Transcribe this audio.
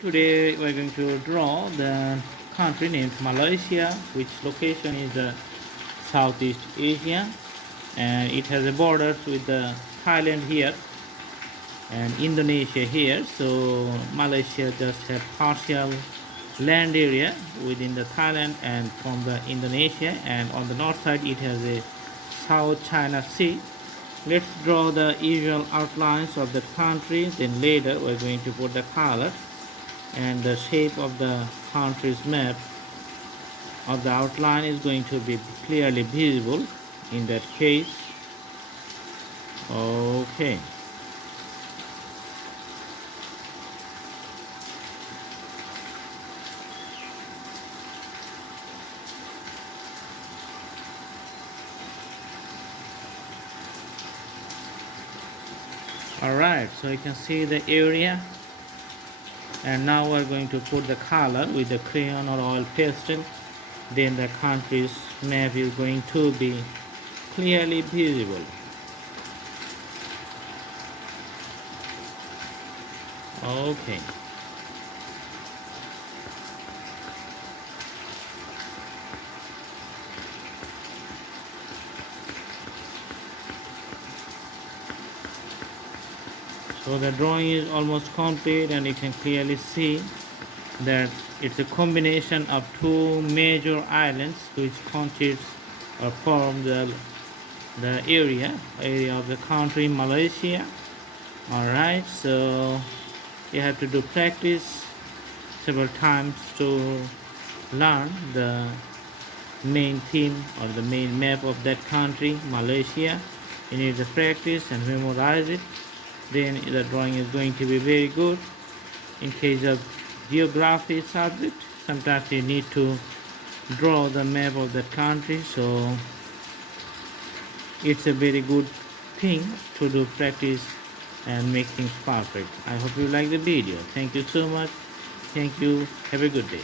Today we're going to draw the country named Malaysia, which location is Southeast Asia, and it has a borders with the Thailand here and Indonesia here. So Malaysia just have partial land area within the Thailand and from the Indonesia, and on the north side it has a South China Sea. Let's draw the usual outlines of the country, then later we're going to put the colors and the shape of the country's map of the outline is going to be clearly visible in that case. Okay. Alright, so you can see the area, and now we're going to put the color with the crayon or oil pastel. Then the country's map is going to be clearly visible. Okay. So the drawing is almost complete, and you can clearly see that it's a combination of two major islands which constitutes or form the area of the country Malaysia. Alright, so you have to do practice several times to learn the main theme or the main map of that country Malaysia. You need to practice and memorize it, then the drawing is going to be very good. In case of geography subject, sometimes you need to draw the map of that country, so it's a very good thing to do practice and make things perfect. I hope you like the video. Thank you so much. Thank you. Have a good day.